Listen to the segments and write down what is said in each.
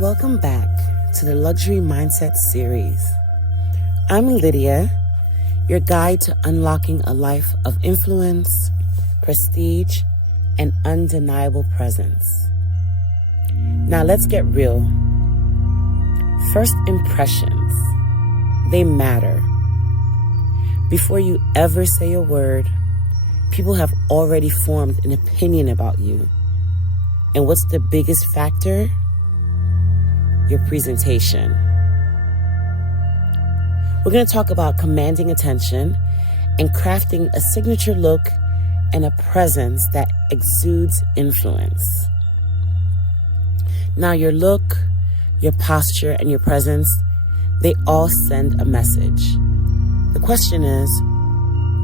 Welcome back to the Luxury Mindset series. I'm Lydia, your guide to unlocking a life of influence, prestige, and undeniable presence. Now let's get real. First impressions, they matter. Before you ever say a word, people have already formed an opinion about you. And what's the biggest factor? Your presentation. We're going to talk about commanding attention and crafting a signature look and a presence that exudes influence. Now, your look, your posture, and your presence, they all send a message. The question is,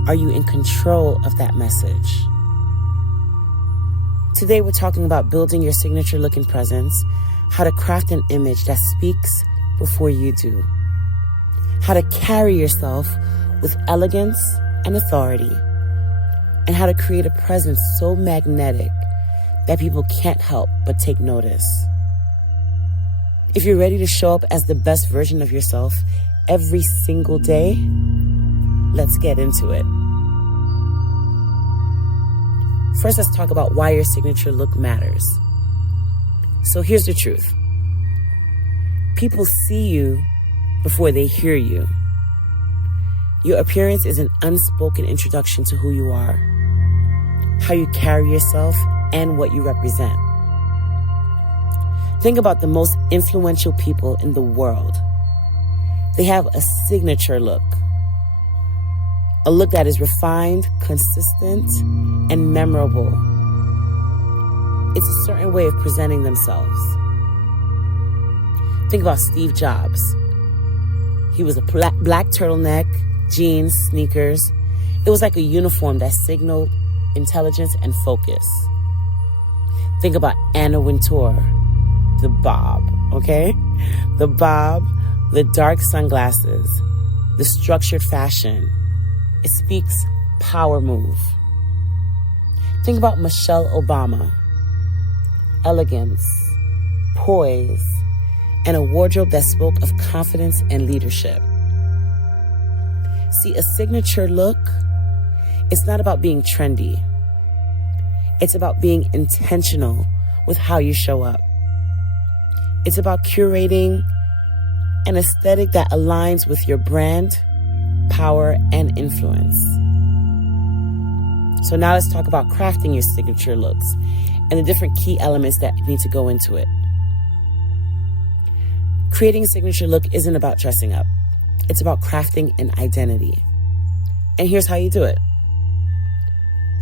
are you in control of that message? Today, we're talking about building your signature look and presence, how to craft an image that speaks before you do, how to carry yourself with elegance and authority, and how to create a presence so magnetic that people can't help but take notice. If you're ready to show up as the best version of yourself every single day, let's get into it. First, let's talk about why your signature look matters. So here's the truth. People see you before they hear you. Your appearance is an unspoken introduction to who you are, how you carry yourself, and what you represent. Think about the most influential people in the world. They have a signature look. A look that is refined, consistent, and memorable. It's a certain way of presenting themselves. Think about Steve Jobs. He was a black turtleneck, jeans, sneakers. It was like a uniform that signaled intelligence and focus. Think about Anna Wintour, the bob, okay? The bob, the dark sunglasses, the structured fashion. It speaks power move. Think about Michelle Obama. Elegance, poise, and a wardrobe that spoke of confidence and leadership. See, a signature look, it's not about being trendy. It's about being intentional with how you show up. It's about curating an aesthetic that aligns with your brand, power, and influence. So now let's talk about crafting your signature looks and the different key elements that need to go into it. Creating a signature look isn't about dressing up. It's about crafting an identity. And here's how you do it.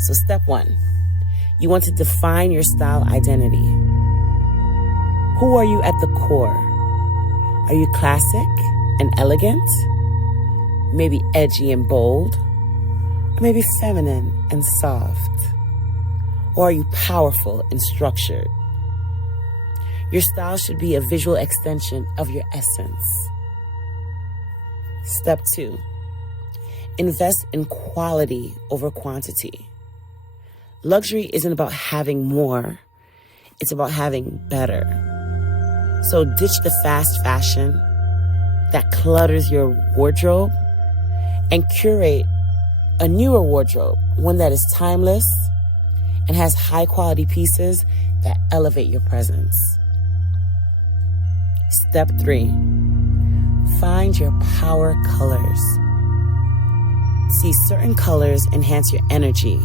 So step one, you want to define your style identity. Who are you at the core? Are you classic and elegant? Maybe edgy and bold? Or maybe feminine and soft? Or are you powerful and structured? Your style should be a visual extension of your essence. Step two, invest in quality over quantity. Luxury isn't about having more, it's about having better. So ditch the fast fashion that clutters your wardrobe and curate a newer wardrobe, one that is timeless and has high quality pieces that elevate your presence. Step three, find your power colors. See, certain colors enhance your energy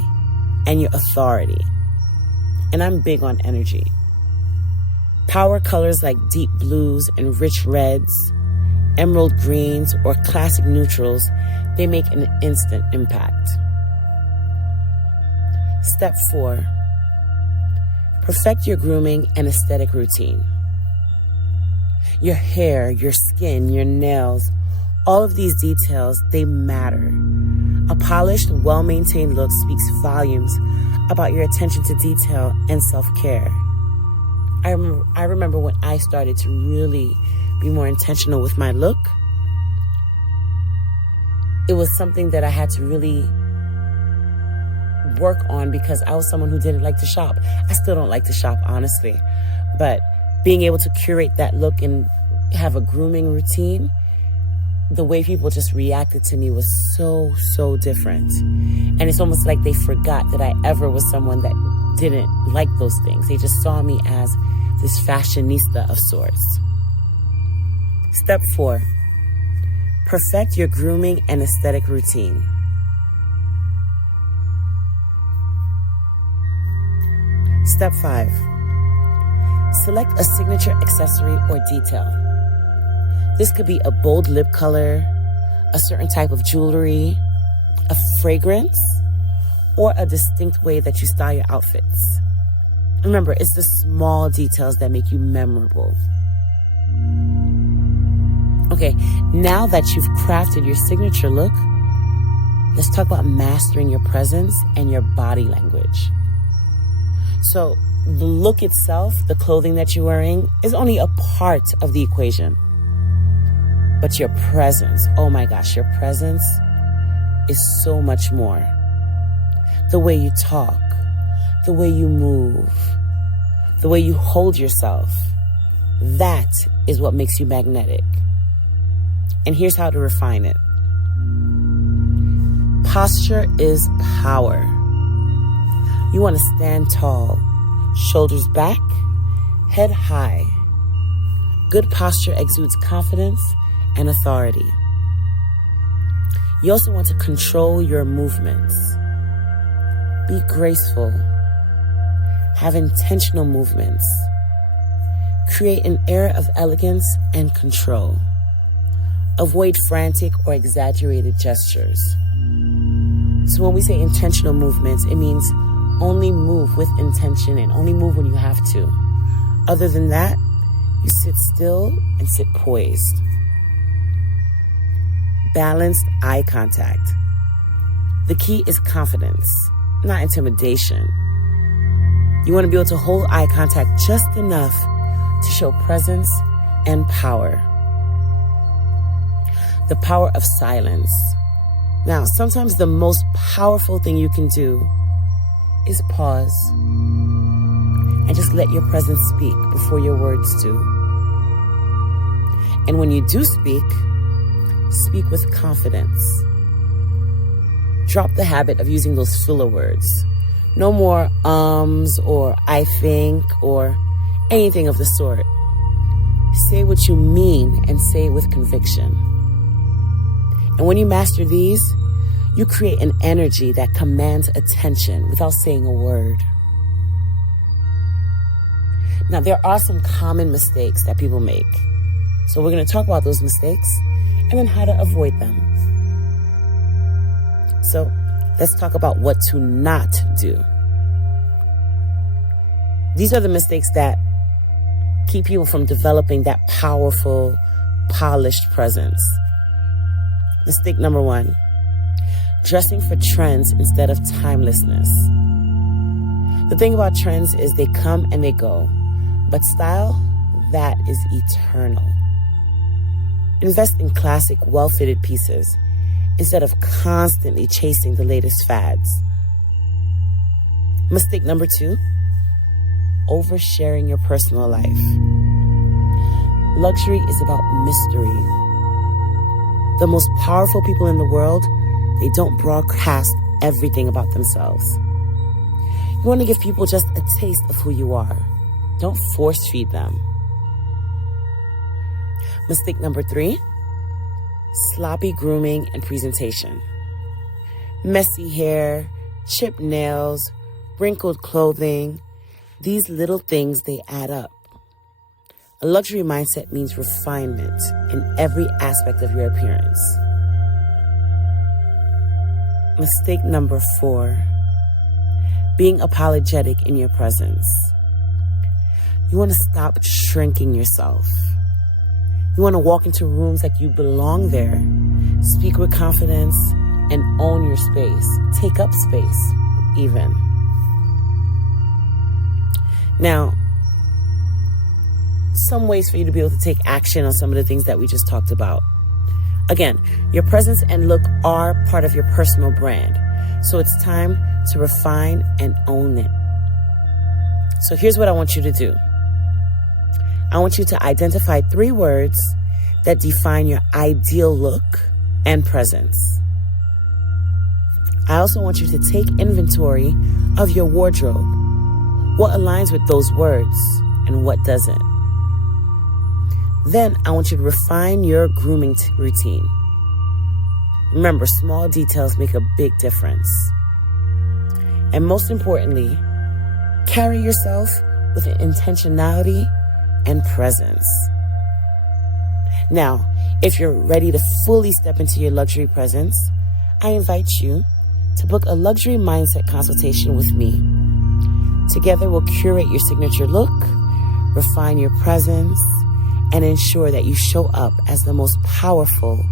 and your authority. And I'm big on energy. Power colors like deep blues and rich reds, emerald greens, or classic neutrals, they make an instant impact. Step four, perfect your grooming and aesthetic routine. Your hair, your skin, your nails, all of these details, they matter. A polished, well-maintained look speaks volumes about your attention to detail and self-care. I remember when I started to really be more intentional with my look. It was something that I had to really work on because I was someone who didn't like to shop. I still don't like to shop, honestly. But being able to curate that look and have a grooming routine, the way people just reacted to me was so different. And it's almost like they forgot that I ever was someone that didn't like those things. They just saw me as this fashionista of sorts. Step 4, perfect your grooming and aesthetic routine. Step 5, select a signature accessory or detail. This could be a bold lip color, a certain type of jewelry, a fragrance, or a distinct way that you style your outfits. Remember, it's the small details that make you memorable. Okay, now that you've crafted your signature look, let's talk about mastering your presence and your body language. So the look itself, the clothing that you're wearing, is only a part of the equation. But your presence, oh my gosh, your presence is so much more. The way you talk, the way you move, the way you hold yourself, that is what makes you magnetic. And here's how to refine it. Posture is power. You want to stand tall, shoulders back, head high. Good posture exudes confidence and authority. You also want to control your movements. Be graceful. Have intentional movements. Create an air of elegance and control. Avoid frantic or exaggerated gestures. So when we say intentional movements, it means only move with intention and only move when you have to. Other than that, you sit still and sit poised. Balanced eye contact. The key is confidence, not intimidation. You want to be able to hold eye contact just enough to show presence and power. The power of silence. Now, sometimes the most powerful thing you can do is pause and just let your presence speak before your words do. And when you do speak with confidence. Drop the habit of using those filler words. No more ums or I think or anything of the sort. Say what you mean and say it with conviction. And when you master these, you create an energy that commands attention without saying a word. Now, there are some common mistakes that people make. So we're going to talk about those mistakes and then how to avoid them. So let's talk about what to not do. These are the mistakes that keep people from developing that powerful, polished presence. Mistake number 1, dressing for trends instead of timelessness. The thing about trends is they come and they go, but style, that is eternal. Invest in classic, well-fitted pieces instead of constantly chasing the latest fads. Mistake number 2, oversharing your personal life. Luxury is about mystery. The most powerful people in the world, they don't broadcast everything about themselves. You want to give people just a taste of who you are. Don't force feed them. Mistake number 3, sloppy grooming and presentation. Messy hair, chipped nails, wrinkled clothing. These little things, they add up. A luxury mindset means refinement in every aspect of your appearance. Mistake number 4, being apologetic in your presence. You want to stop shrinking yourself. You want to walk into rooms like you belong there. Speak with confidence and own your space. Take up space, even. Now, some ways for you to be able to take action on some of the things that we just talked about. Again, your presence and look are part of your personal brand. So it's time to refine and own it. So here's what I want you to do. I want you to identify 3 words that define your ideal look and presence. I also want you to take inventory of your wardrobe. What aligns with those words and what doesn't? Then I want you to refine your grooming routine. Remember, small details make a big difference. And most importantly, carry yourself with intentionality and presence. Now, if you're ready to fully step into your luxury presence, I invite you to book a luxury mindset consultation with me. Together, we'll curate your signature look, refine your presence, and ensure that you show up as the most powerful,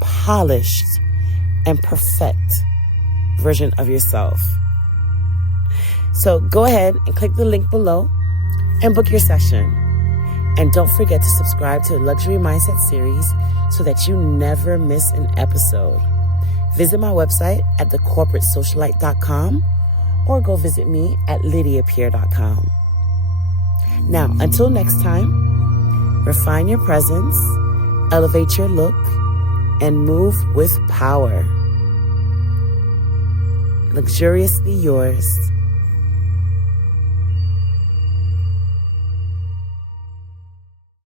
polished, and perfect version of yourself. So go ahead and click the link below and book your session. And don't forget to subscribe to the Luxury Mindset series so that you never miss an episode. Visit my website at thecorporatesocialite.com or go visit me at lydiapierre.com. Now, until next time, refine your presence, elevate your look, and move with power. Luxuriously yours,